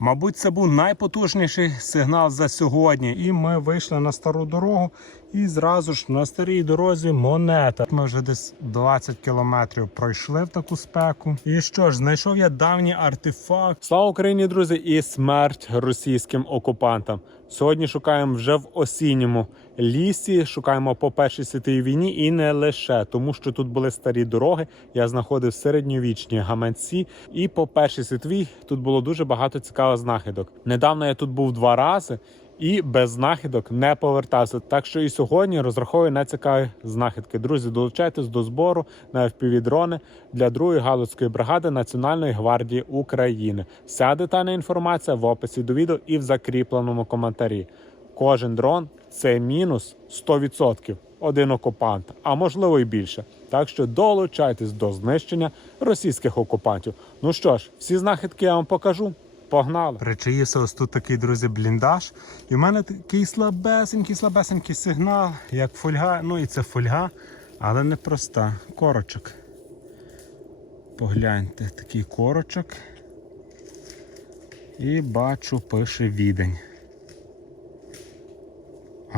Мабуть, це був найпотужніший сигнал за сьогодні. І ми вийшли на стару дорогу. І зразу ж на старій дорозі монета. Ми вже десь 20 кілометрів пройшли в таку спеку. І що ж, знайшов я давній артефакт. Слава Україні, друзі, і смерть російським окупантам. Сьогодні шукаємо вже в осінньому лісі. Шукаємо по першій світовій війні і не лише тому, що тут були старі дороги. Я знаходив середньовічні гаманці, і по першій світовій тут було дуже багато цікавих знахідок. Недавно я тут був два рази. І без знахідок не повертався. Так що і сьогодні розраховую на цікаві знахідки. Друзі, долучайтесь до збору на FPV-дрони для другої галузької бригади Національної гвардії України. Вся детальна інформація в описі до відео і в закріпленому коментарі. Кожен дрон це мінус 100%. Один окупант, а можливо і більше. Так що долучайтесь до знищення російських окупантів. Ну що ж, всі знахідки я вам покажу. Погнали! Причаївся ось тут такий, друзі, бліндаж. І в мене такий слабесенький, слабесенький сигнал, як фольга. Ну і це фольга, але не проста. Корочок. Погляньте, такий корочок. І бачу, пише відень.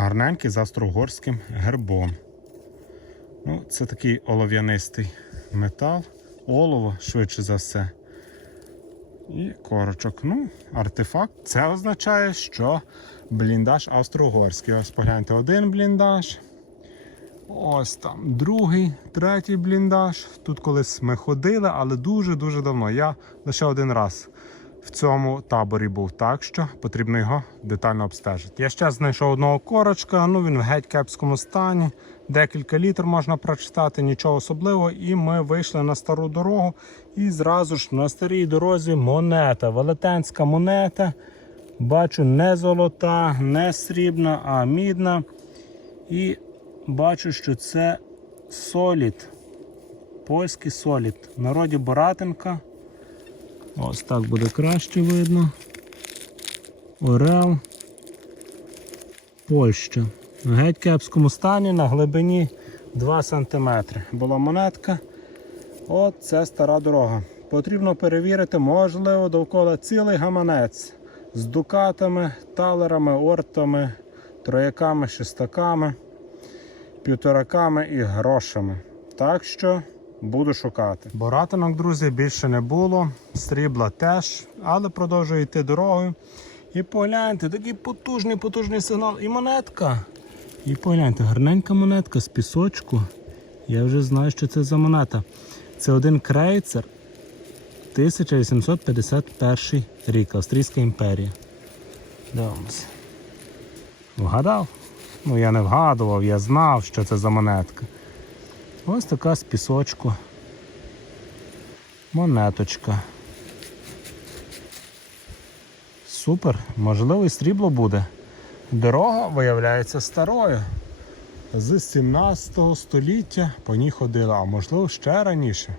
Гарненький з австро-угорським гербом. Ну, Це такий олов'янистий метал, олово, швидше за все. І корочок. Ну, артефакт. Це означає, що бліндаж австро-угорський. Ось погляньте, один бліндаж. Ось там другий, третій бліндаж. Тут колись ми ходили, але дуже-дуже давно. Я лише один раз в цьому таборі був, так що потрібно його детально обстежити. Я ще знайшов одного корочка, ну він в геть кепському стані. Декілька літр можна прочитати, нічого особливого. І ми вийшли на стару дорогу. І зразу ж на старій дорозі монета. Велетенська монета. Бачу, не золота, не срібна, а мідна. І бачу, що це солід. Польський солід. В народі Боратинка. Ось так буде краще видно. Орел. Польща. В геть кепському стані на глибині 2 см. Була монетка. От це стара дорога. Потрібно перевірити, можливо, довкола цілий гаманець з дукатами, талерами, ортами, трояками, шестаками, півтораками і грошами. Так що буду шукати. Боратинок, друзі, більше не було. Срібла теж, але продовжую йти дорогою. І погляньте, такий потужний, потужний сигнал. І монетка. І погляньте, гарненька монетка з пісочку. Я вже знаю, що це за монета. Це один крейцер 1851 рік, Австрійська імперія. Дивимося. Вгадав? Ну я не вгадував, я знав, що це за монетка. Ось така з пісочку. Монеточка. Супер, можливо, і срібло буде. Дорога виявляється старою. З 17 століття по ній ходила, а можливо ще раніше.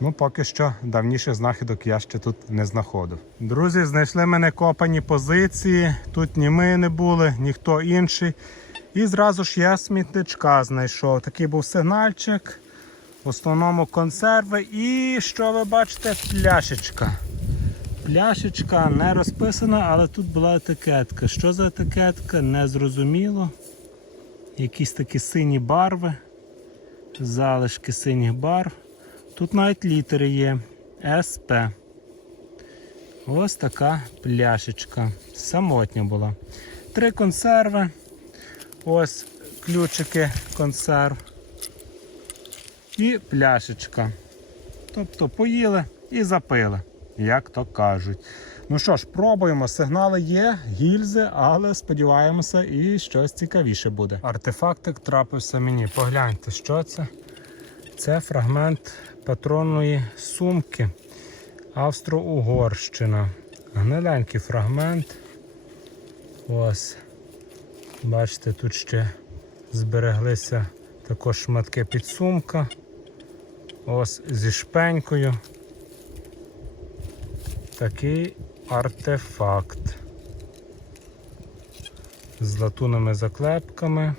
Ну, поки що давніших знахідок я ще тут не знаходив. Друзі, знайшли мене копані позиції. Тут ні ми не були, ніхто інший. І зразу ж я смітничка знайшов. Такий був сигнальчик. В основному консерви. І що ви бачите? Пляшечка. Пляшечка не розписана, але тут була етикетка. Що за етикетка? Не зрозуміло. Якісь такі сині барви, залишки синіх барв. Тут навіть літери є. СП. Ось така пляшечка. Самотня була. Три консерви. Ось ключики консерв. І пляшечка. Тобто поїли і запили, як то кажуть. Ну що ж, пробуємо. Сигнали є, гільзи, але сподіваємося, і щось цікавіше буде. Артефактик трапився мені. Погляньте, що це? Це фрагмент патронної сумки Австро-Угорщина. Гниленький фрагмент. Ось. Бачите, тут ще збереглися також шматки підсумка. Ось зі шпенькою. Такий артефакт. З латунними заклепками.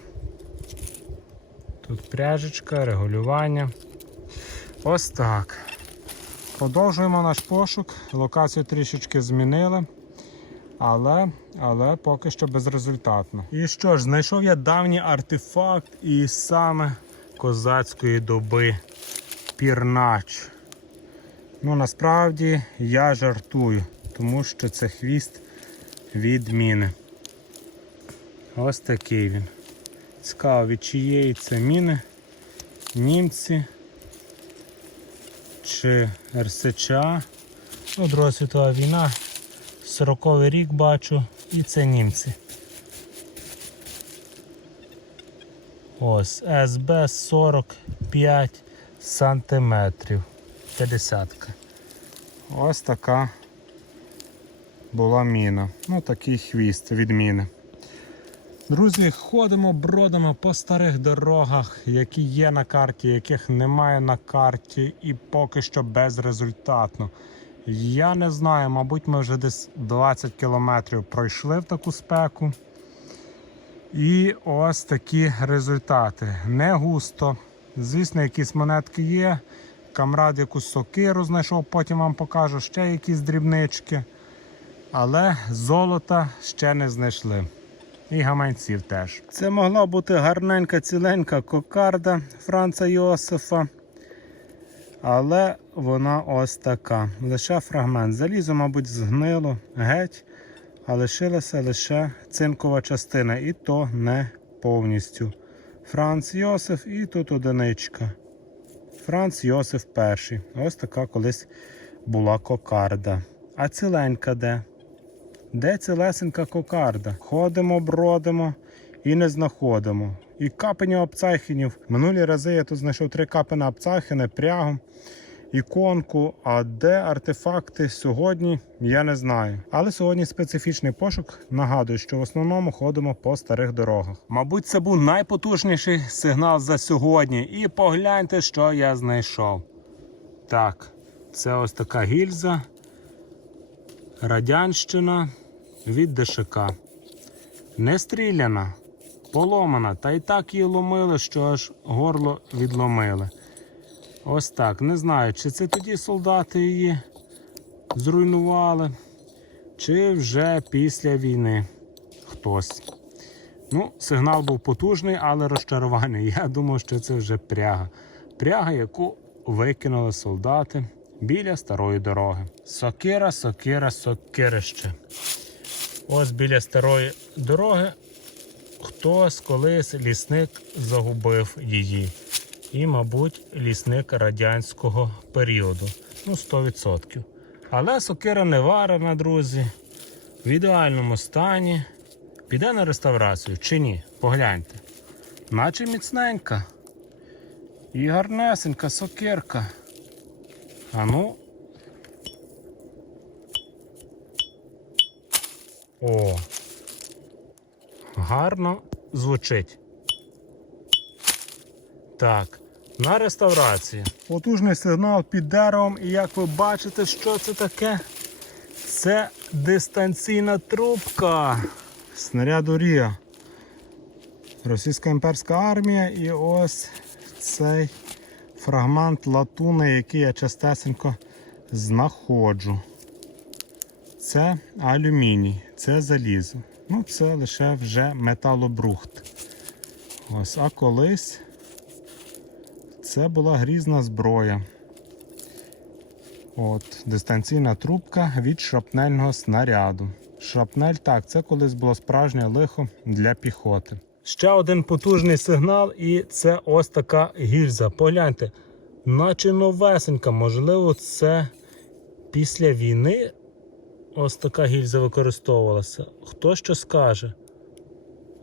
Тут пряжечка, регулювання. Ось так. Продовжуємо наш пошук. Локацію трішечки змінили. Але, але поки що безрезультатно. І що ж, знайшов я давній артефакт і саме козацької доби пірнач. Ну насправді я жартую, тому що це хвіст від міни. Ось такий він. Цікаво, від чиєї це міни. Німці чи РСЧА. Ну, Друга світова війна. 40-й рік бачу, і це німці. Ось СБ 45 сантиметрів. 50. Ось така була міна. Ну, такий хвіст від міни. Друзі, ходимо, бродимо по старих дорогах, які є на карті, яких немає на карті, і поки що безрезультатно. Я не знаю, мабуть, ми вже десь 20 кілометрів пройшли в таку спеку. І ось такі результати. Не густо. Звісно, якісь монетки є. Камрад якусь сокиру знайшов, потім вам покажу ще якісь дрібнички. Але золота ще не знайшли. І гаманців теж. Це могла бути гарненька ціленька кокарда Франца Йосифа. Але вона ось така. Лише фрагмент. Залізо, мабуть, згнило геть, а лишилася лише цинкова частина, і то не повністю. Франц Йосиф і тут одиничка. Франц Йосиф перший. Ось така колись була кокарда. А ціленька де? Де цілесенька кокарда? Ходимо, бродимо і не знаходимо. І капення обцахінів. Минулі рази я тут знайшов три капена обцахіни, прягу, іконку. А де артефакти сьогодні, я не знаю. Але сьогодні специфічний пошук. Нагадую, що в основному ходимо по старих дорогах. Мабуть, це був найпотужніший сигнал за сьогодні. І погляньте, що я знайшов. Так, це ось така гільза. Радянщина від ДШК. Не стріляна, поломана, та й так її ломили, що аж горло відломили. Ось так. Не знаю, чи це тоді солдати її зруйнували, чи вже після війни хтось. Ну, сигнал був потужний, але розчарований. Я думав, що це вже пряга. Пряга, яку викинули солдати біля старої дороги. Сокира, сокира, сокирище. Ось біля старої дороги хтось колись лісник загубив її. І, мабуть, лісник радянського періоду. Ну, 100%. Але сокира не варена, друзі. В ідеальному стані. Піде на реставрацію чи ні? Погляньте. Наче міцненька. І гарнесенька сокирка. А ну. О. Гарно звучить. Так, на реставрацію. Потужний сигнал під деревом, і як ви бачите, що це таке? Це дистанційна трубка снаряду Рія. Російська імперська армія і ось цей фрагмент латуни, який я частесенько знаходжу. Це алюміній, це залізо. Ну, це лише вже металобрухт. Ось, а колись це була грізна зброя. От, дистанційна трубка від шрапнельного снаряду. Шрапнель так, це колись було справжнє лихо для піхоти. Ще один потужний сигнал, і це ось така гільза. Погляньте, наче новесенька, можливо, це після війни ось така гільза використовувалася. Хто що скаже?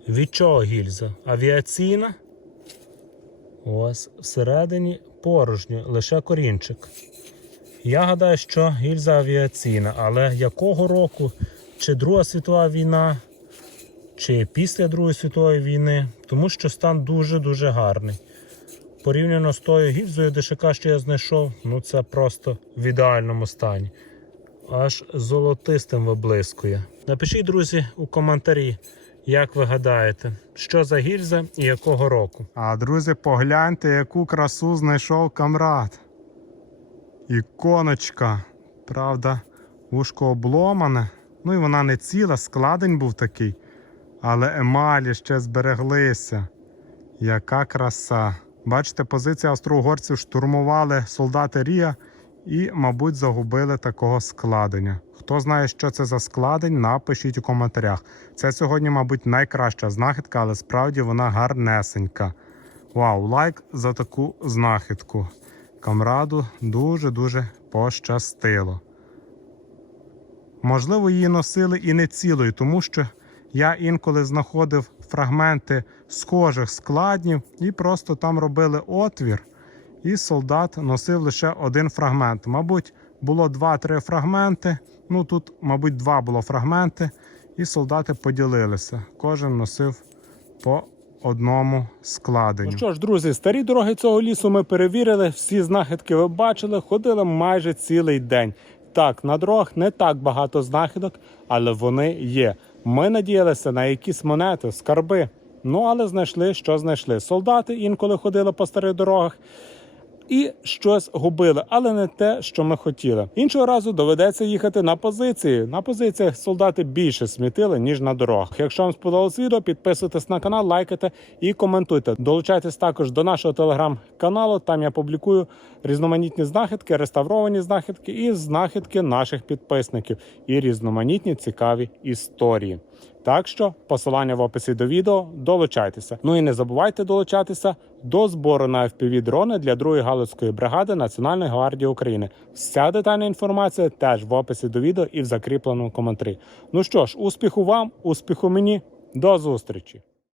Від чого гільза? Авіаційна? Ось всередині порожньо, лише корінчик. Я гадаю, що гільза авіаційна, але якого року? Чи Друга світова війна, чи після Другої світової війни, тому що стан дуже-дуже гарний. Порівняно з тою гільзою ДШК, що я знайшов, ну це просто в ідеальному стані. Аж золотистим виблискує. Напишіть, друзі, у коментарі, як ви гадаєте, що за гільза і якого року. А друзі, погляньте, яку красу знайшов камрад. Іконочка. Правда, вушко обломане, Ну і вона не ціла, складень був такий. Але емалі ще збереглися. Яка краса. Бачите, позиція австро-угорців штурмували солдати Рія і, мабуть, загубили такого складення. Хто знає, що це за складень, напишіть у коментарях. Це сьогодні, мабуть, найкраща знахідка, але справді вона гарнесенька. Вау, лайк за таку знахідку. Камраду дуже-дуже пощастило. Можливо, її носили і не цілою, тому що я інколи знаходив фрагменти схожих складнів і просто там робили отвір, і солдат носив лише один фрагмент. Мабуть, було 2-3 фрагменти. Ну тут, мабуть, два було фрагменти, і солдати поділилися. Кожен носив по одному складенню. Ну що ж, друзі, старі дороги цього лісу ми перевірили. Всі знахідки ви бачили, ходили майже цілий день. Так, на дорогах не так багато знахідок, але вони є. Ми надіялися на якісь монети, скарби. Ну, але знайшли, що знайшли. Солдати інколи ходили по старих дорогах і щось губили, але не те, що ми хотіли. Іншого разу доведеться їхати на позиції. На позиціях солдати більше смітили, ніж на дорогах. Якщо вам сподобалось відео, підписуйтесь на канал, лайкайте і коментуйте. Долучайтесь також до нашого телеграм-каналу. Там я публікую різноманітні знахідки, реставровані знахідки і знахідки наших підписників, і різноманітні цікаві історії. Так що посилання в описі до відео долучайтеся. Ну і не забувайте долучатися до збору на FPV дрони для другої галицької бригади Національної гвардії України. Вся детальна інформація теж в описі до відео і в закріпленому коментарі. Ну що ж, успіху вам, успіху мені, до зустрічі!